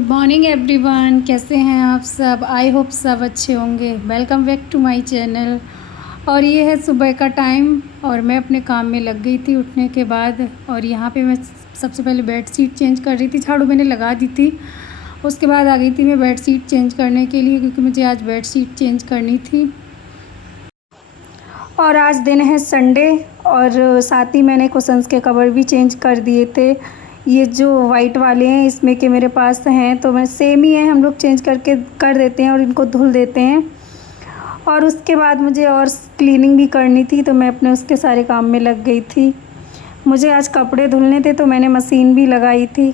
Good morning everyone, कैसे हैं आप सब। आई होप सब अच्छे होंगे। Welcome back to my channel. और ये है सुबह का टाइम और मैं अपने काम में लग गई थी उठने के बाद। और यहाँ पे मैं सबसे पहले बेड शीट चेंज कर रही थी। झाड़ू मैंने लगा दी थी, उसके बाद आ गई थी मैं बेड शीट चेंज करने के लिए, क्योंकि मुझे आज बेड शीट चेंज करनी थी। और आज दिन है संडे और साथ ही मैंने कुशन्स के कवर भी चेंज कर दिए थे। ये जो वाइट वाले हैं इसमें के मेरे पास हैं, तो मैं सेम ही है, हम लोग चेंज करके कर देते हैं और इनको धुल देते हैं। और उसके बाद मुझे और क्लीनिंग भी करनी थी, तो मैं अपने उसके सारे काम में लग गई थी। मुझे आज कपड़े धुलने थे तो मैंने मशीन भी लगाई थी।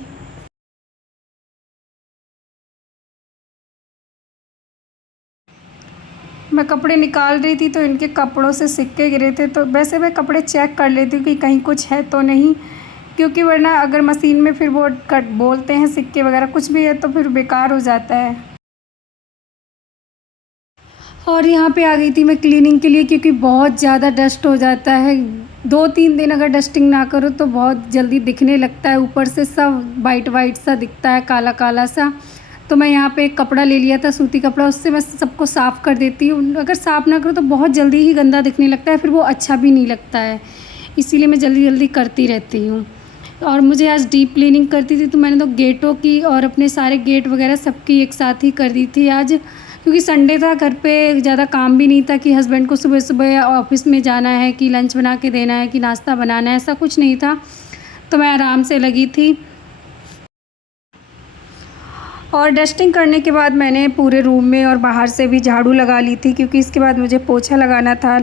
मैं कपड़े निकाल रही थी तो इनके कपड़ों से सिक्के गिरे थे, तो वैसे मैं कपड़े चेक कर लेती हूँ कि कहीं कुछ है तो नहीं, क्योंकि वरना अगर मशीन में फिर वो कट बोलते हैं सिक्के वगैरह कुछ भी है तो फिर बेकार हो जाता है। और यहाँ पे आ गई थी मैं क्लीनिंग के लिए, क्योंकि बहुत ज़्यादा डस्ट हो जाता है। 2-3 दिन अगर डस्टिंग ना करो तो बहुत जल्दी दिखने लगता है, ऊपर से सब वाइट वाइट सा दिखता है, काला काला सा। तो मैं यहाँ पे एक कपड़ा ले लिया था, सूती कपड़ा, उससे मैं सबको साफ़ कर देती हूँ। अगर साफ़ ना करो तो बहुत जल्दी ही गंदा दिखने लगता है, फिर वो अच्छा भी नहीं लगता है। इसीलिए मैं जल्दी जल्दी करती रहती हूँ। और मुझे आज डीप क्लीनिंग करती थी, तो मैंने तो गेटों की और अपने सारे गेट वगैरह सबकी एक साथ ही कर दी थी आज, क्योंकि संडे था, घर पे ज़्यादा काम भी नहीं था कि हस्बैंड को सुबह सुबह ऑफिस में जाना है, कि लंच बना के देना है, कि नाश्ता बनाना है, ऐसा कुछ नहीं था। तो मैं आराम से लगी थी। और डस्टिंग करने के बाद मैंने पूरे रूम में और बाहर से भी झाड़ू लगा ली थी, क्योंकि इसके बाद मुझे पोछा लगाना था।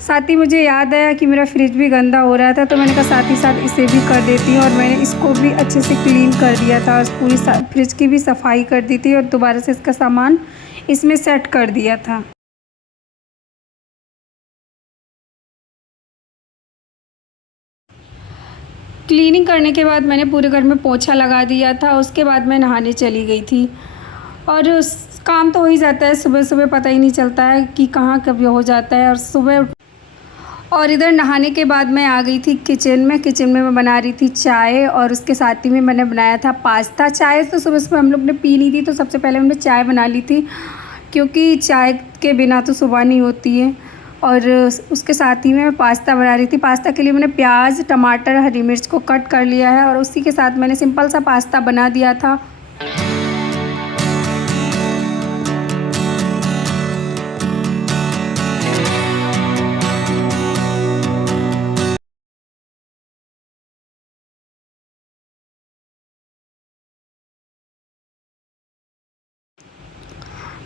साथ ही मुझे याद आया कि मेरा फ्रिज भी गंदा हो रहा था, तो मैंने कहा साथ ही साथ इसे भी कर देती हूँ। और मैंने इसको भी अच्छे से क्लीन कर दिया था और पूरी फ्रिज की भी सफाई कर दी थी और दोबारा से इसका सामान इसमें सेट कर दिया था। क्लीनिंग करने के बाद मैंने पूरे घर में पोछा लगा दिया था। उसके बाद मैं नहाने चली गई थी। और काम तो हो ही जाता है, सुबह सुबह पता ही नहीं चलता है कि कहाँ कब हो जाता है। और इधर नहाने के बाद मैं आ गई थी किचन में। मैं बना रही थी चाय और उसके साथ ही में मैंने बनाया था पास्ता। चाय तो सुबह सुबह हम लोग ने पी ली थी, तो सबसे पहले हमने चाय बना ली थी, क्योंकि चाय के बिना तो सुबह नहीं होती है। और उसके साथ ही में मैं पास्ता बना रही थी। पास्ता के लिए मैंने प्याज, टमाटर, हरी मिर्च को कट कर लिया है और उसी के साथ मैंने सिंपल सा पास्ता बना दिया था।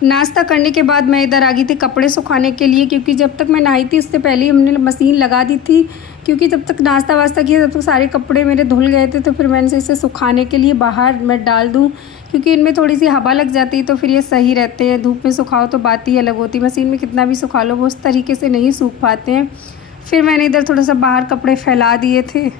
नाश्ता करने के बाद मैं इधर आ गई थी कपड़े सुखाने के लिए, क्योंकि जब तक मैं नहाई थी उससे पहले ही हमने मशीन लगा दी थी, क्योंकि जब तक नाश्ता वास्ता किया तब तक सारे कपड़े मेरे धुल गए थे। तो फिर मैंने इसे सुखाने के लिए बाहर मैं डाल दूँ, क्योंकि इनमें थोड़ी सी हवा लग जाती है तो फिर ये सही रहते हैं। धूप में सुखाओ तो बात ही अलग होती है, मशीन में कितना भी सुखा लो वो उस तरीके से नहीं सूख पाते हैं। फिर मैंने इधर थोड़ा सा बाहर कपड़े फैला दिए थे।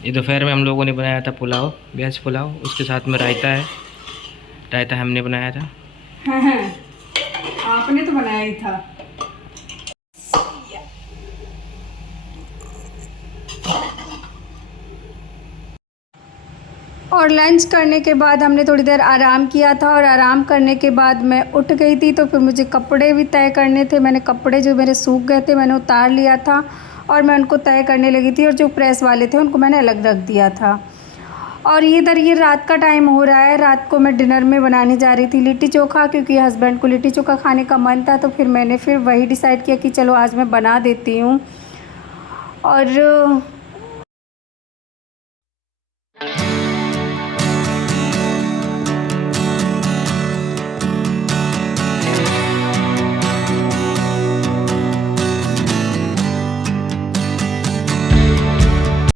ये दोपहर में हम लोगों ने बनाया था पुलाव, वेज पुलाव, उसके साथ में रायता है। रायता हमने बनाया था। हाँ, आपने तो बनाया ही था। और लंच करने के बाद हमने थोड़ी देर आराम किया था, और आराम करने के बाद मैं उठ गई थी। तो फिर मुझे कपड़े भी तय करने थे। मैंने कपड़े जो मेरे सूख गए थे मैंने उतार लिया था और मैं उनको तय करने लगी थी, और जो प्रेस वाले थे उनको मैंने अलग रख दिया था। और इधर ये रात का टाइम हो रहा है। रात को मैं डिनर में बनाने जा रही थी लिट्टी चोखा, क्योंकि हस्बैंड को लिट्टी चोखा खाने का मन था। तो फिर मैंने वही डिसाइड किया कि चलो आज मैं बना देती हूँ। और